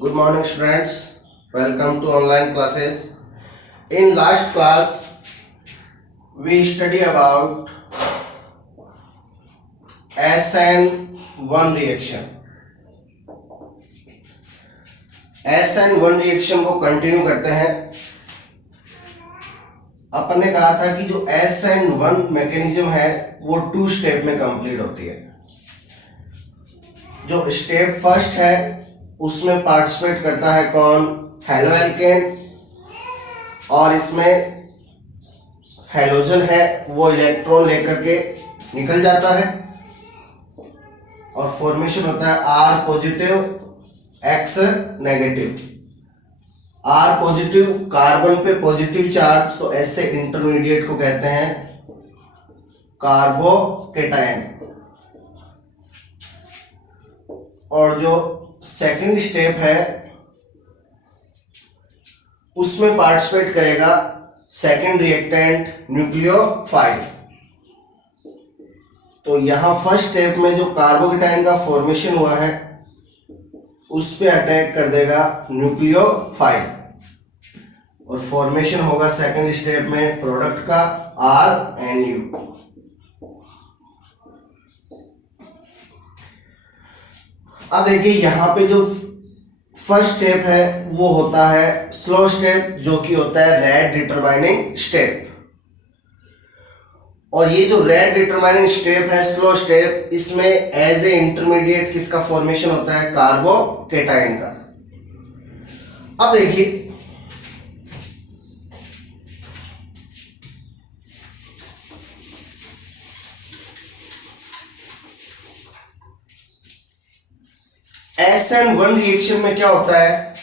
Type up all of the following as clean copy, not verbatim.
Good morning, students. Welcome to online classes. In last class, we study about SN1 reaction. SN1 reaction को continue करते हैं. अपन ने कहा था कि जो SN1 मैकेनिज्म है वो 2 स्टेप में कंप्लीट होती है. जो स्टेप फर्स्ट है उसमें पार्टिसिपेट करता है कौन? Halo alkane. और इसमें हेलोजन है वो इलेक्ट्रॉन लेकर के निकल जाता है और फॉर्मेशन होता है R positive X negative. R positive carbon पे पॉजिटिव चार्ज, तो ऐसे इंटरमीडिएट को कहते हैं कार्बोकेटायन. और जो सेकंड स्टेप है उसमें पार्टिसिपेट करेगा सेकंड रिएक्टेंट न्यूक्लियोफाइल. तो यहां फर्स्ट स्टेप में जो कार्बोकेटायन का फॉर्मेशन हुआ है उस पे अटैक कर देगा न्यूक्लियोफाइल और फॉर्मेशन होगा सेकंड स्टेप में प्रोडक्ट का RNU. अब देखिए यहां पे जो फर्स्ट स्टेप है वो होता है स्लो स्टेप, जो कि होता है रेट डिटरमाइनिंग स्टेप. और ये जो रेट डिटरमाइनिंग स्टेप है स्लो स्टेप, इसमें एज ए इंटरमीडिएट किसका फॉर्मेशन होता है? कार्बोकेटायन का. अब देखिए SN1 रिएक्शन में क्या होता है?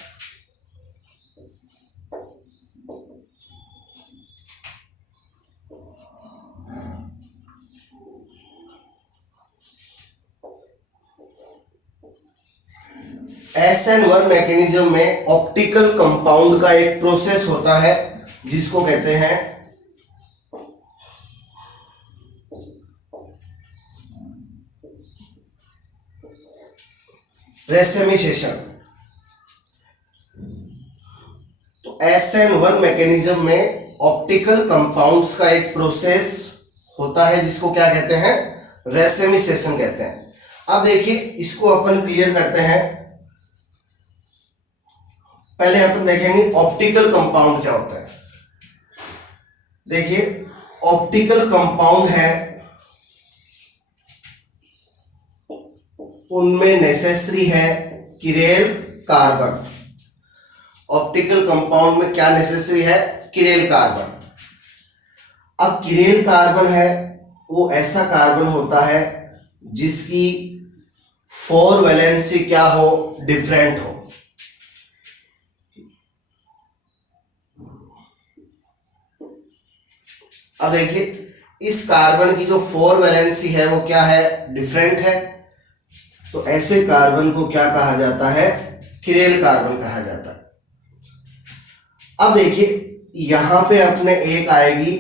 SN1 मैकेनिज्म में ऑप्टिकल कंपाउंड का एक प्रोसेस होता है जिसको कहते हैं रेसेमिसेशन. तो SN1 मैकेनिज्म में ऑप्टिकल कंपाउंड्स का एक प्रोसेस होता है जिसको क्या कहते हैं? रेसेमिसेशन कहते हैं. अब देखिए इसको अपन क्लियर करते हैं. पहले अपन देखेंगे ऑप्टिकल कंपाउंड क्या होता है. देखिए ऑप्टिकल कंपाउंड है उनमें नेसेसरी है किरेल कार्बन. ऑप्टिकल कंपाउंड में क्या नेसेसरी है? Chiral carbon. अब किरेल कार्बन है वो ऐसा कार्बन होता है जिसकी 4 वैलेंसी क्या हो? डिफरेंट हो. अब देखिए इस कार्बन की जो 4 वैलेंसी है वो क्या है? डिफरेंट है. तो ऐसे कार्बन को क्या कहा जाता है? किरेल कार्बन कहा जाता है. अब देखिए यहां पे अपने एक आएगी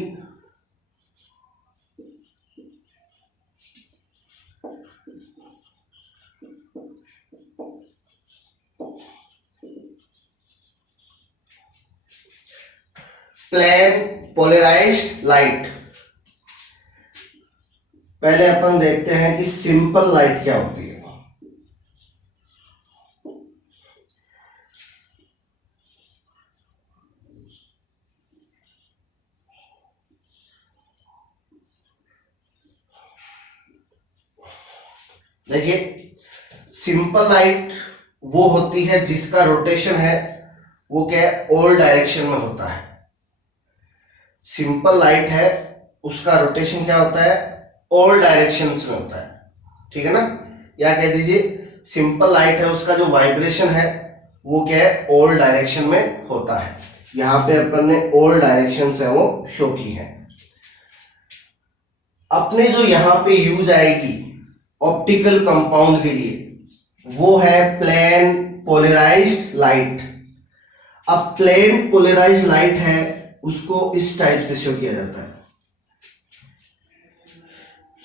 प्लेन पोलराइज्ड लाइट. पहले अपन देखते हैं कि सिंपल लाइट क्या होती है. देखिए सिंपल लाइट वो होती है जिसका रोटेशन है वो क्या है? ऑल डायरेक्शन में होता है. सिंपल लाइट है उसका रोटेशन क्या होता है? ऑल डायरेक्शंस में होता है. ठीक है ना? या कह दीजिए सिंपल लाइट है उसका जो वाइब्रेशन है वो क्या है? ऑल डायरेक्शन में होता है. यहां पे अपन ने ऑल डायरेक्शंस है वो शो की है. अपने जो यहां पे यूज आएगी ऑप्टिकल कंपाउंड के लिए वो है प्लेन पोलराइज्ड लाइट. अब प्लेन पोलराइज्ड लाइट है उसको इस टाइप से शो किया जाता है.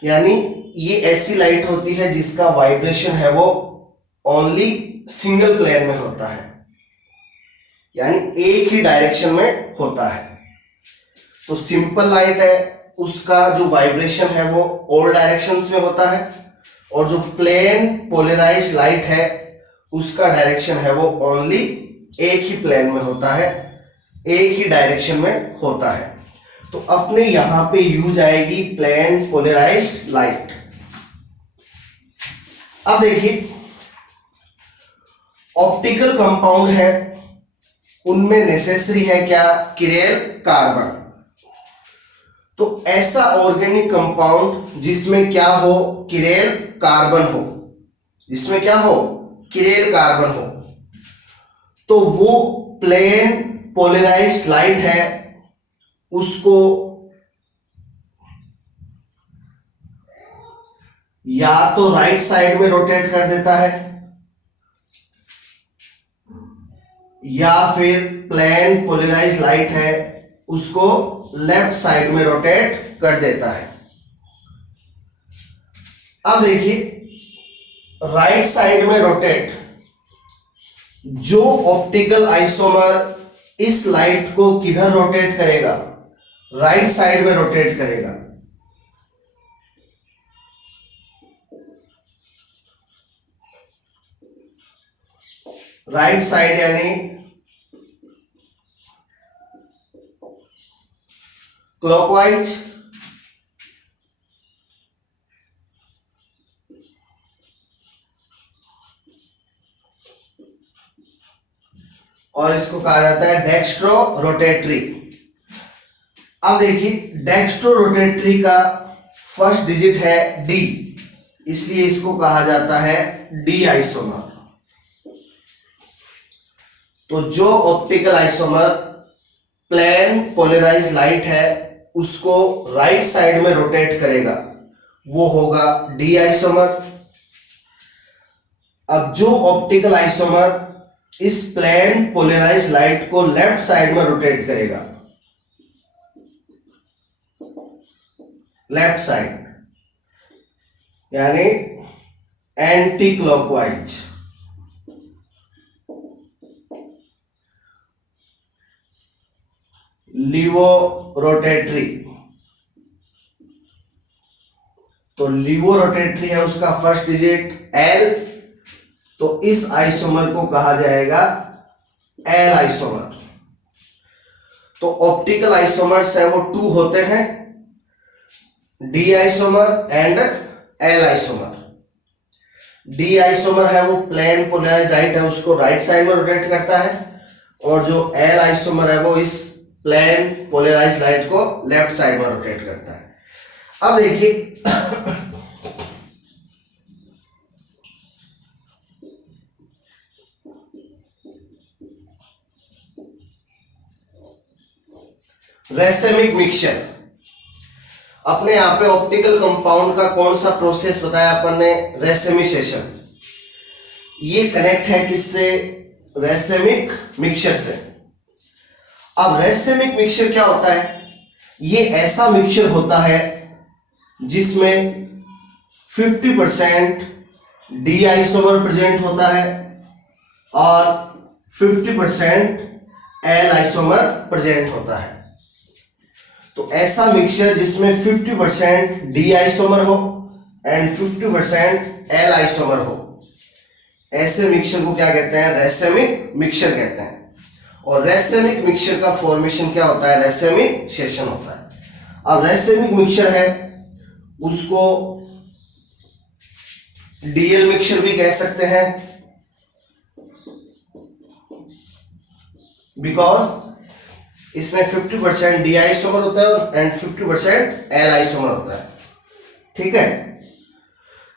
यानी ये ऐसी लाइट होती है जिसका वाइब्रेशन है वो ओनली सिंगल प्लेन में होता है, यानी एक ही डायरेक्शन में होता है। तो सिंपल लाइट है, उसका जो वाइब्रेशन है वो ऑल डायरेक्शंस में होता है, और जो प्लेन पोलराइज लाइट है उसका डायरेक्शन है वो ओनली एक ही प्लेन में होता है, एक ही डायरेक्शन में होता है। तो अपने यहां पे यूज आएगी प्लेन पोलराइज्ड लाइट। अब देखिए ऑप्टिकल कंपाउंड है, उनमें नेसेसरी है क्या, किरेल कार्बन। तो ऐसा ऑर्गेनिक कंपाउंड जिसमें क्या हो, किरेल कार्बन हो, जिसमें क्या हो, किरेल कार्बन हो, तो वो प्लेन पोलराइज्ड लाइट है, उसको या तो राइट साइड में रोटेट कर देता है, या फिर प्लेन पोलराइज्ड लाइट है उसको लेफ्ट साइड में रोटेट कर देता है। अब देखिए राइट साइड में रोटेट, जो ऑप्टिकल आइसोमर इस लाइट को किधर रोटेट करेगा, राइट साइड में रोटेट करेगा। राइट साइड यानी क्लॉकवाइज, और इसको कहा जाता है डेक्स्ट्रो रोटेटरी। अब देखिए डेक्स्ट्रो रोटेटरी का फर्स्ट डिजिट है डी, इसलिए इसको कहा जाता है डी आइसोमर। तो जो optical isomer plane polarise light है उसको राइट साइड में रोटेट करेगा वो होगा डी आइसोमर। अब जो ऑप्टिकल आइसोमर इस प्लेन पोलराइज लाइट को लेफ्ट साइड में रोटेट करेगा, लेफ्ट साइड यानी एंटी क्लॉकवाइज, लिवो रोटेटरी। तो लिवो रोटेटरी है, उसका फर्स्ट डिजिट एल, तो इस आइसोमर को कहा जाएगा एल आइसोमर। तो ऑप्टिकल आइसोमर्स है वो टू होते हैं, D isomer and L isomer. D isomer है वो प्लेन पोलराइज्ड लाइट है उसको राइट साइड में रोटेट करता है, और जो एल आइसोमर है वो इस प्लेन पोलराइज्ड लाइट को लेफ्ट साइड में रोटेट करता है। अब देखिए रेसेमिक मिक्सचर, अपने यहाँ पे ऑप्टिकल कंपाउंड का कौन सा प्रोसेस बताया अपन ने, रेसेमिसेशन। ये कनेक्ट है किससे, रेसेमिक मिक्सचर से। अब रेसेमिक मिक्सचर क्या होता है, ये ऐसा मिक्सचर होता है जिसमें 50% डी आइसोमर प्रेजेंट होता है और 50% एल आइसोमर प्रेजेंट होता है। तो ऐसा मिक्सचर जिसमें 50% डी आइसोमर हो एंड 50% एल आइसोमर हो, ऐसे मिक्सचर को क्या कहते हैं, रेसेमिक मिक्सचर कहते हैं। और रेसेमिक मिक्सचर का फॉर्मेशन क्या होता है, रेसेमिसेशन होता है। अब रेसेमिक मिक्सचर है उसको डीएल मिक्सचर भी कह सकते हैं, बिकॉज इसमें 50% डी आइसोमर होता है एंड 50% एल आइसोमर होता है। ठीक है,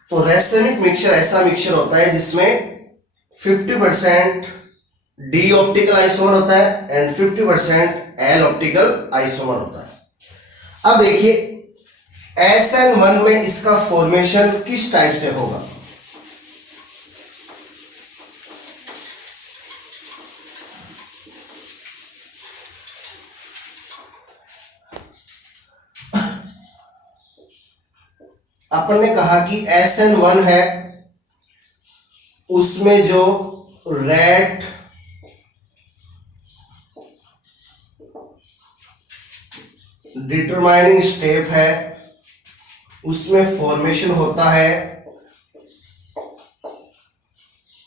तो रेसेमिक मिक्सचर ऐसा मिक्सचर होता है जिसमें 50% डी ऑप्टिकल आइसोमर होता है एंड 50% एल ऑप्टिकल आइसोमर होता है। अब देखिए SN1 में इसका फॉर्मेशन किस टाइप से होगा। अपन ने कहा कि SN1 है उसमें जो रेट डिटरमाइनिंग स्टेप है, उसमें फॉर्मेशन होता है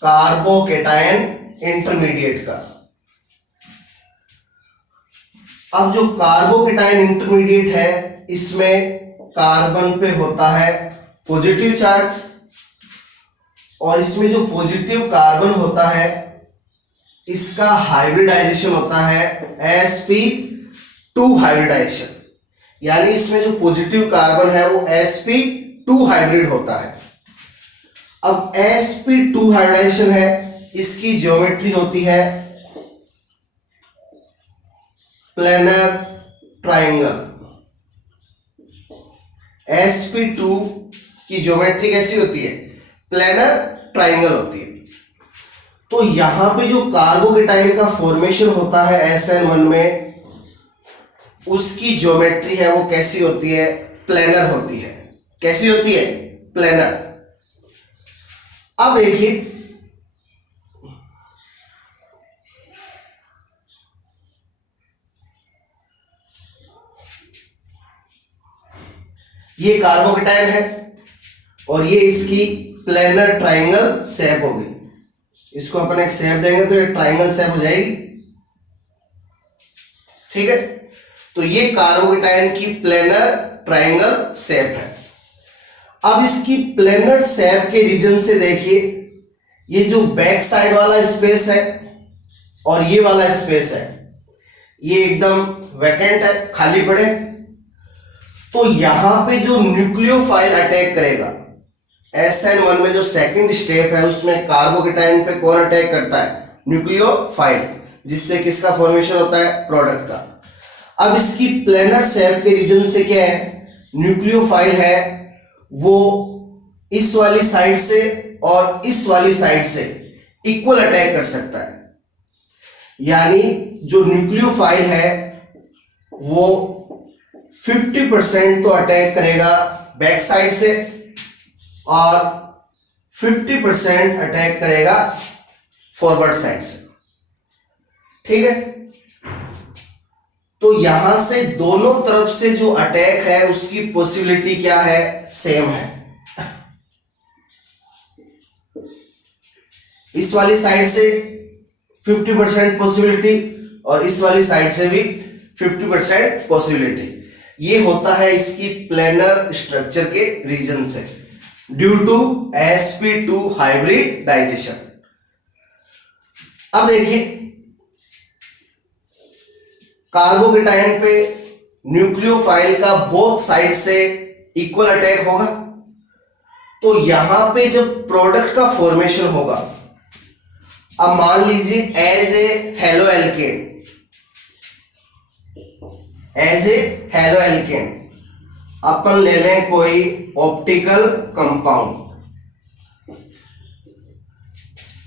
कार्बोकेटायन इंटरमीडिएट का। अब जो कार्बोकेटायन इंटरमीडिएट है इसमें कार्बन पे होता है पॉजिटिव चार्ज, और इसमें जो पॉजिटिव कार्बन होता है इसका हाइब्रिडाइजेशन होता है sp2 हाइब्रिडाइजेशन, यानी इसमें जो पॉजिटिव कार्बन है वो sp2 हाइब्रिड होता है। अब sp2 हाइब्रिडाइजेशन है, इसकी ज्योमेट्री होती है प्लेनर ट्राइंगल। sp2 की ज्योमेट्री कैसी होती है? प्लेनर ट्राइंगल होती है। तो यहां पे जो कार्बोकेटाइन का फॉर्मेशन होता है SN1 में, उसकी ज्योमेट्री है वो कैसी होती है? प्लेनर होती है। कैसी होती है? प्लेनर। अब देखिए ये कार्बोकेटाइन है और ये इसकी प्लेनर ट्राइंगल शेप होगी। इसको अपन एक शेप देंगे तो ये ट्राइंगल शेप हो जाएगी। ठीक है, तो ये कार्बोकेटाइन की प्लेनर ट्राइंगल शेप है। अब इसकी प्लेनर शेप के रीजन से देखिए, ये जो बैक साइड वाला स्पेस है और ये वाला स्पेस है, ये एकदम वैकेंट है, खाली पड़े। तो यहां पे जो न्यूक्लियोफाइल अटैक करेगा, SN1 में जो सेकंड स्टेप है उसमें कार्बोकेटाइन पे कौन अटैक करता है? न्यूक्लियोफाइल, जिससे किसका फॉर्मेशन होता है? प्रोडक्ट का। अब इसकी प्लेनर शेप के रीजन से क्या है? न्यूक्लियोफाइल है वो इस वाली साइड से और इस वाली साइड से इक्वल अटैक कर सकता है, यानी जो न्यूक्लियोफाइल है वो 50% तो अटैक करेगा बैक साइड से और 50% अटैक करेगा फॉरवर्ड साइड से। ठीक है, तो यहां से दोनों तरफ से जो अटैक है उसकी पॉसिबिलिटी क्या है? सेम है। इस वाली साइड से 50% पॉसिबिलिटी और इस वाली साइड से भी 50% पॉसिबिलिटी। ये होता है इसकी प्लेनर स्ट्रक्चर के रीजन से, ड्यू टू sp2 हाइब्रिडाइजेशन। अब देखिए कार्बोकेटाइन पे न्यूक्लियोफाइल का बोथ साइड से इक्वल अटैक होगा, तो यहां पे जब प्रोडक्ट का फॉर्मेशन होगा, अब मान लीजिए एज ए हेलो एल्केन, अपन ले लें कोई optical compound.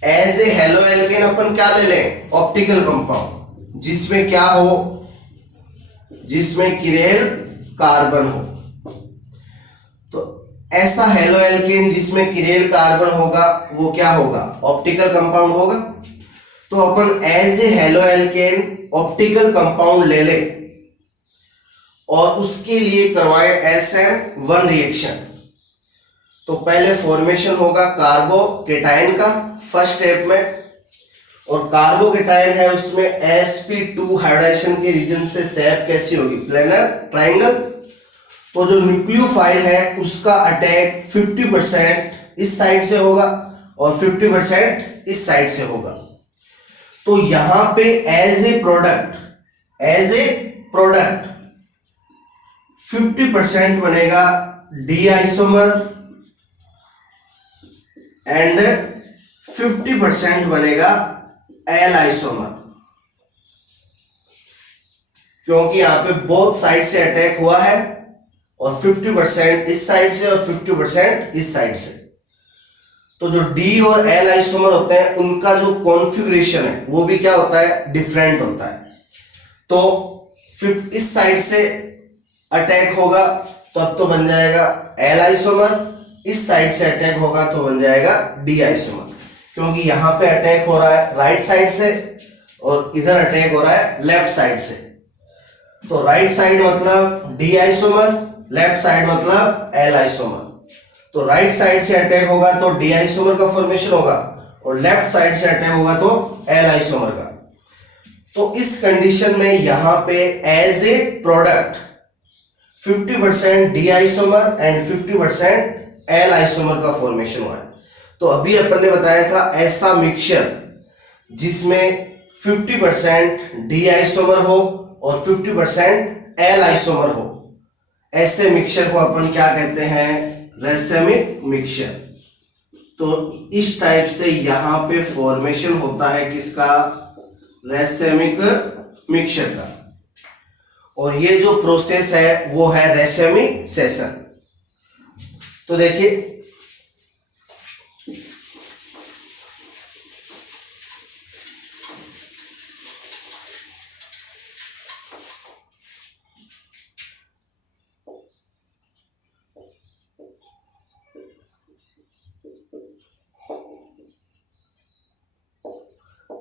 As a haloalkane अपन क्या ले लें? ऑप्टिकल कंपाउंड, जिसमें क्या हो? जिसमें किरेल कार्बन हो। तो ऐसा हेलो एल्केन जिसमें किरेल कार्बन होगा वो क्या होगा? ऑप्टिकल कंपाउंड होगा। तो अपन as a haloalkane optical compound ले ले और उसके लिए करवाए SN1 रिएक्शन। तो पहले फॉर्मेशन होगा कार्बोकेटाइन का फर्स्ट स्टेप में, और कार्बोकेटाइन है उसमें sp2 हाइब्रिडाइजेशन के रीजन से शेप कैसी होगी? Planar triangle. तो जो न्यूक्लियोफाइल है उसका अटैक 50% इस साइड से होगा और 50% इस साइड से होगा। तो यहां पे एज ए प्रोडक्ट 50% बनेगा डी आइसोमर एंड 50% बनेगा एल आइसोमर, क्योंकि यहां पे बोथ साइड से अटैक हुआ है और 50% इस साइड से और 50% इस साइड से। तो जो डी और एल आइसोमर होते हैं उनका जो कॉन्फ़िगरेशन है वो भी क्या होता है? डिफरेंट होता है। तो फिर इस साइड से अटैक होगा तो अब तो बन जाएगा एल आइसोमर, इस साइड से अटैक होगा तो बन जाएगा डी आइसोमर। क्योंकि यहाँ पे अटैक हो रहा है राइट साइड से और इधर अटैक हो रहा है लेफ्ट साइड से। तो राइट साइड मतलब डी आइसोमर, लेफ्ट साइड मतलब एल आइसोमर। तो राइट साइड से अटैक होगा तो डी आइसोमर का फॉर्मेशन होगा और लेफ्ट साइड से अटैक होगा तो एल आइसोमर का। तो इस कंडीशन में यहां पे as a product 50% D isomer and 50% L isomer का फॉर्मेशन हुआ है। तो अभी अपन ने बताया था ऐसा मिक्सचर जिसमें 50% डी आइसोमर हो और 50% एल आइसोमर हो, ऐसे मिक्सचर को अपन क्या कहते हैं, रेसेमिक मिक्सचर। तो इस टाइप से यहां पे फॉर्मेशन होता है किसका, रेसेमिक मिक्सचर का। और ये जो प्रोसेस है वो है रेसेमिसेशन। तो देखिए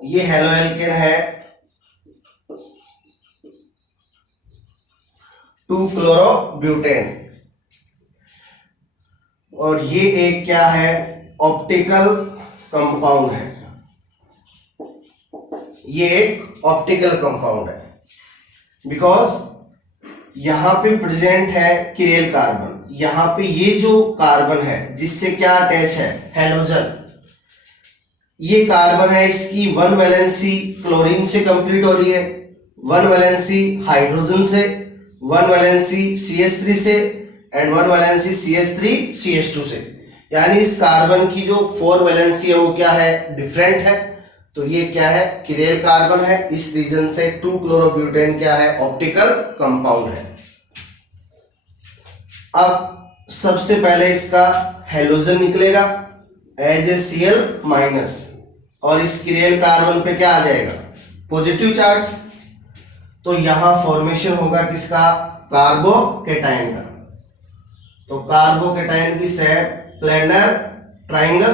ये हेलोएल्केन है 2-क्लोरोब्यूटेन और ये एक क्या है, ऑप्टिकल कंपाउंड है। ये एक ऑप्टिकल कंपाउंड है बिकॉज यहां पे प्रेजेंट है किरेल कार्बन। यहां पे ये जो कार्बन है जिससे क्या अटैच है, हेलोजन, ये कार्बन है, इसकी 1 वैलेंसी क्लोरीन से कंप्लीट हो रही है, 1 वैलेंसी हाइड्रोजन से, 1 वैलेंसी CH3 से एंड 1 वैलेंसी CH3CH2 से। यानी इस कार्बन की जो 4 वैलेंसी है वो क्या है, डिफरेंट है। तो ये क्या है, किरेल कार्बन है, इस रीजन से 2-क्लोरोब्यूटेन क्या है, ऑप्टिकल कंपाउंड है। अब सबसे पहले इसका हेलोजन निकलेगा एज ए Cl- और इस किरेल कार्बन पे क्या आ जाएगा, पॉजिटिव चार्ज। तो यहां फॉर्मेशन होगा किसका, कार्बोकेटाइन का। तो कार्बोकेटाइन की शेप प्लेनर ट्राइंगल।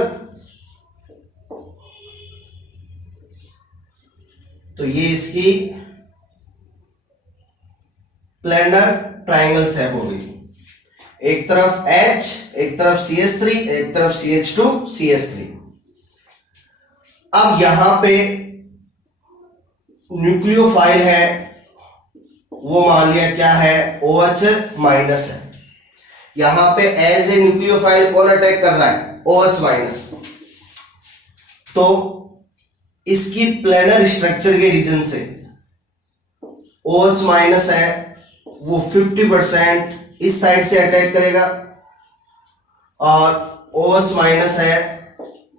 तो ये इसकी प्लेनर ट्राइंगल शेप हो गई, एक तरफ H, एक तरफ CH3, एक तरफ CH2 CH3। अब यहां पे न्यूक्लियोफाइल है, वो मान लिया क्या है, OH- है। यहां पे एज ए न्यूक्लियोफाइल कौन अटैक कर रहा है, OH-। तो इसकी प्लेनर स्ट्रक्चर के रीजन से OH- है, वो 50% इस साइड से अटैक करेगा और OH- है,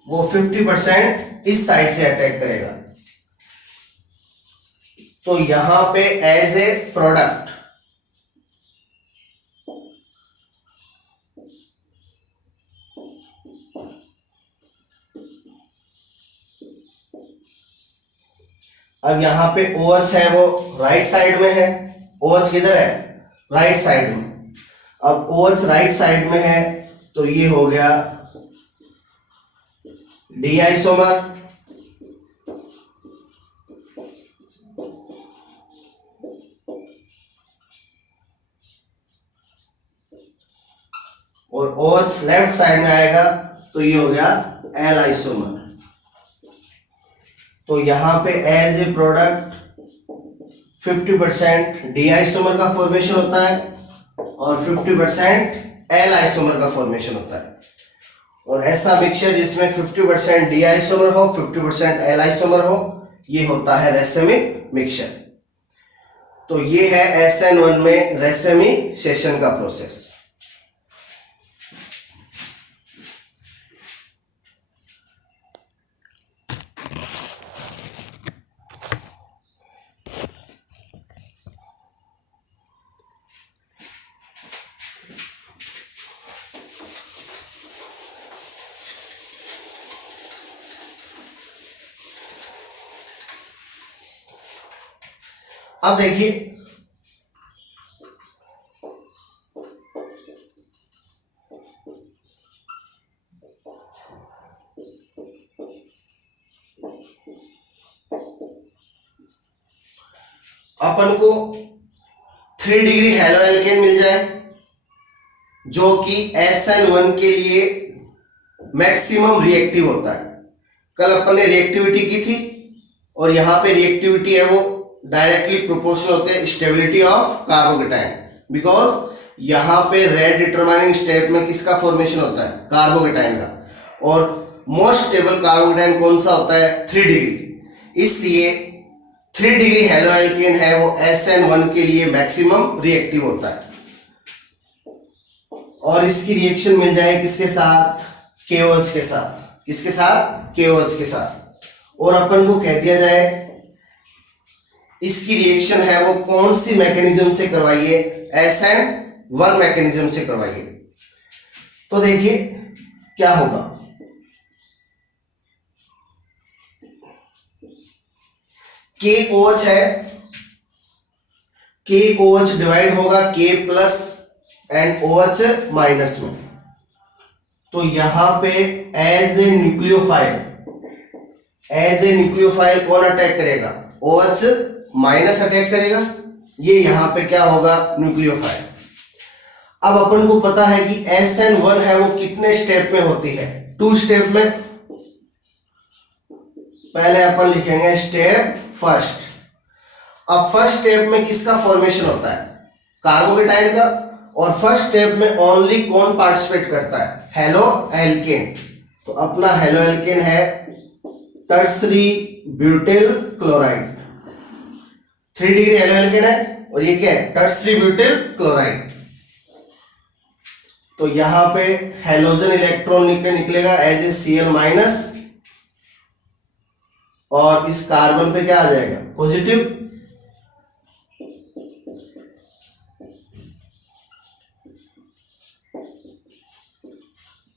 वो 50% इस साइड से अटैक करेगा। तो यहां पे एज ए प्रोडक्ट अब यहां पे OH है वो राइट साइड में है, OH किधर है, राइट साइड में। अब OH राइट साइड में है तो ये हो गया डी आइसोमर, और OH लेफ्ट साइड में आएगा तो ये हो गया एल आइसोमर। तो यहां पे as a product 50% D isomer का फॉर्मेशन होता है और 50% एल आइसोमर का फॉर्मेशन होता है। और ऐसा मिक्सचर जिसमें 50% डी आइसोमर हो, 50% एल आइसोमर हो, ये होता है रेसेमिक मिक्सचर। तो ये है SN1 में रेसेमिसेशन का प्रोसेस। अब देखिए अपन को 3 डिग्री हेलो एल्केन मिल जाए जो कि SN1 के लिए मैक्सिमम रिएक्टिव होता है। कल अपन ने रिएक्टिविटी की थी और यहाँ पे रिएक्टिविटी है वो डायरेक्टली प्रोपोर्शनल होते हैं स्टेबिलिटी ऑफ कार्बोकेटाइन, बिकॉज यहाँ पे रेट डिटरमाइनिंग स्टेप में किसका फॉर्मेशन होता है, कार्बोकेटाइन का, और मोस्ट स्टेबल कार्बोकेटाइन कौन सा होता है, 3 डिग्री। इसलिए 3 डिग्री हेलो एल्केन है वो SN1 के लिए मैक्सिमम रिएक्टिव होता है और इसकी रिएक्शन मिल जाए किसके साथ, KOH के साथ। किसके साथ, KOH के साथ। और अपन को कह दिया जाए इसकी रिएक्शन है वो कौन सी मैकेनिज्म से करवाइए, SN1 मैकेनिज्म से करवाइए। तो देखिए क्या होगा, KOH है, KOH डिवाइड होगा K plus and OH minus में। तो यहां पे एज ए न्यूक्लियोफाइल कौन अटैक करेगा, OH माइनस अटैक करेगा। ये यहां पे क्या होगा, न्यूक्लियोफाइल। अब अपन को पता है कि SN1 है वो कितने स्टेप में होती है, 2 स्टेप में। पहले अपन लिखेंगे स्टेप फर्स्ट। अब फर्स्ट स्टेप में किसका फॉर्मेशन होता है, कार्बोकेटाइन का, और फर्स्ट स्टेप में ओनली कौन पार्टिसिपेट करता है, हेलो एल्केन। तो अपना हेलो एल्केन है tertiary butyl chloride, 3 degree halo alkane है और ये क्या है, टर्सरी ब्यूटिल क्लोराइड। तो यहां पे हेलोजन इलेक्ट्रॉन निकलेगा एज ए Cl माइनस और इस कार्बन पे क्या आ जाएगा, पॉजिटिव।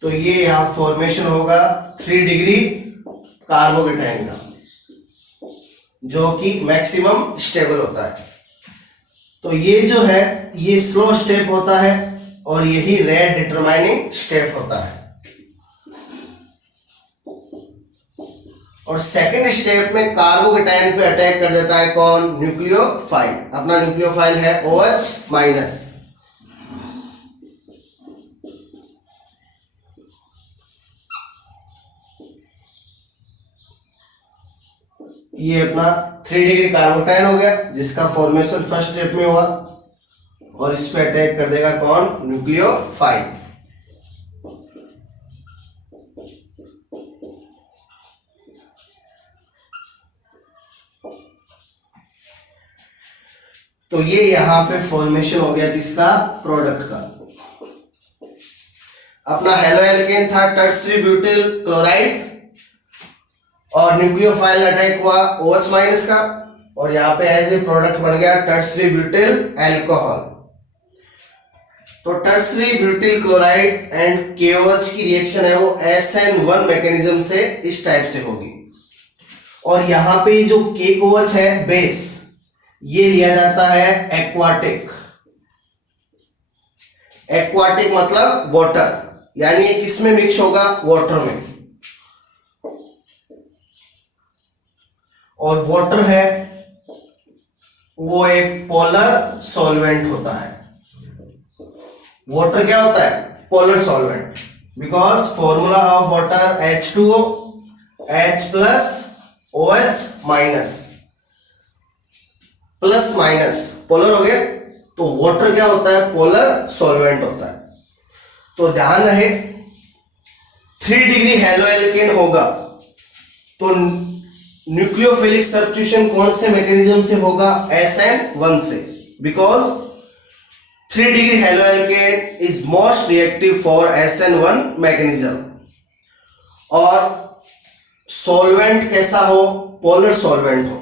तो ये यहां फॉर्मेशन होगा 3 डिग्री कार्बोकेटाइन का जो कि मैक्सिमम स्टेबल होता है। तो ये जो है ये स्लो स्टेप होता है और यही रेट डिटरमाइनिंग स्टेप होता है। और सेकंड स्टेप में कार्बोकेटाइन पे अटैक कर देता है कौन, न्यूक्लियोफाइल। अपना न्यूक्लियोफाइल है OH माइनस। ये अपना 3 डिग्री कार्बोकेटाइन हो गया जिसका फॉर्मेशन फर्स्ट स्टेप में हुआ और इस पे अटैक कर देगा कौन, न्यूक्लियोफाइल। तो ये यहां पे फॉर्मेशन हो गया किसका, प्रोडक्ट का। अपना हेलो एल्केन था टर्सरी ब्यूटिल क्लोराइड और न्यूक्लियोफाइल अटैक हुआ OH माइनस का और यहाँ पे एज ए प्रोडक्ट बन गया टर्सरी ब्यूटिल अल्कोहल। तो tertiary butyl chloride and KOH की रिएक्शन है वो SN1 मैकेनिज्म से इस टाइप से होगी। और यहाँ पे जो KOH है बेस, ये लिया जाता है एक्वाटिक। एक्वाटिक मतलब वाटर, यानी ये किसमें मिक्स होगा, वाटर में। और वाटर है वो एक पोलर सॉल्वेंट होता है। वाटर क्या होता है, polar solvent, because formula of water H2O, H plus OH minus, plus minus polar हो गया। तो वाटर क्या होता है, पोलर सॉल्वेंट होता है। तो ध्यान रहे 3 डिग्री हेलो एल्केन होगा तो न्यूक्लियोफिलिक सब्स्टिट्यूशन कौन से मैकेनिज्म से होगा, SN1 से, because 3 degree halo alkane is most reactive for SN1 mechanism. और सॉल्वेंट कैसा हो, पोलर सॉल्वेंट हो।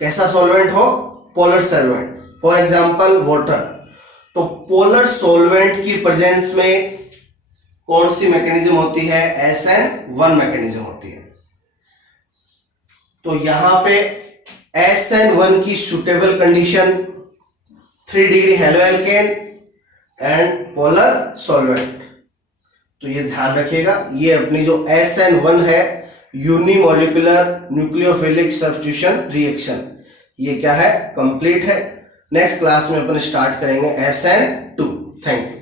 कैसा सॉल्वेंट हो, polar solvent, for example water. तो पोलर सॉल्वेंट की प्रेजेंस में कौन सी मैकेनिज्म होती है, SN1 मैकेनिज्म होती है। तो यहां पे SN1 की suitable condition 3 degree halo alkane and polar solvent. तो ये ध्यान रखिएगा, ये अपनी जो SN1 है यूनिमोलिकुलर न्यूक्लियोफिलिक सब्स्टिट्यूशन रिएक्शन, ये क्या है, कंप्लीट है। नेक्स्ट क्लास में अपन स्टार्ट करेंगे SN2। Thank you.